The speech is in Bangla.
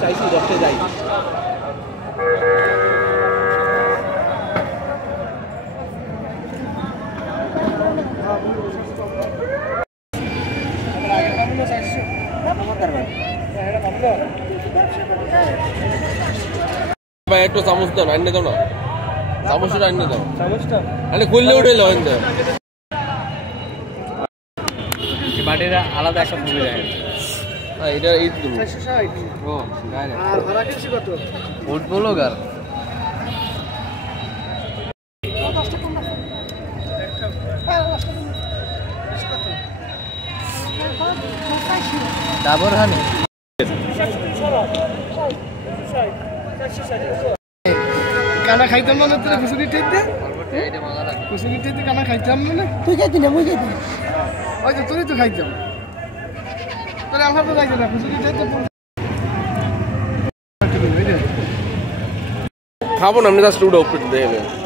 চাইছি দশটায় যাই একটু চামচ দাও আইনে দাও না চামচটা আইনে দাও চামচটা আরে খুললে উঠে লো এনে বাটিটা আলাদা একটা মুভি যায় হ্যাঁ এটা এই তো 460 ও গায় আর ভাড়া কিসে কত ফুটবল গার ডাবর হানি কানা খাইতাম না তোর খুশি ঠিক দে এইটা মজা লাগে খুশি ঠিক দে কানা খাইতাম না তুই খাইতি না মুই খাইতি ওই তো তুই তো খাইতাম তোর আমার তো খাইতে না খুশি ঠিক তো খাবো না আমি জাস্ট উড়ো উপরে দেখে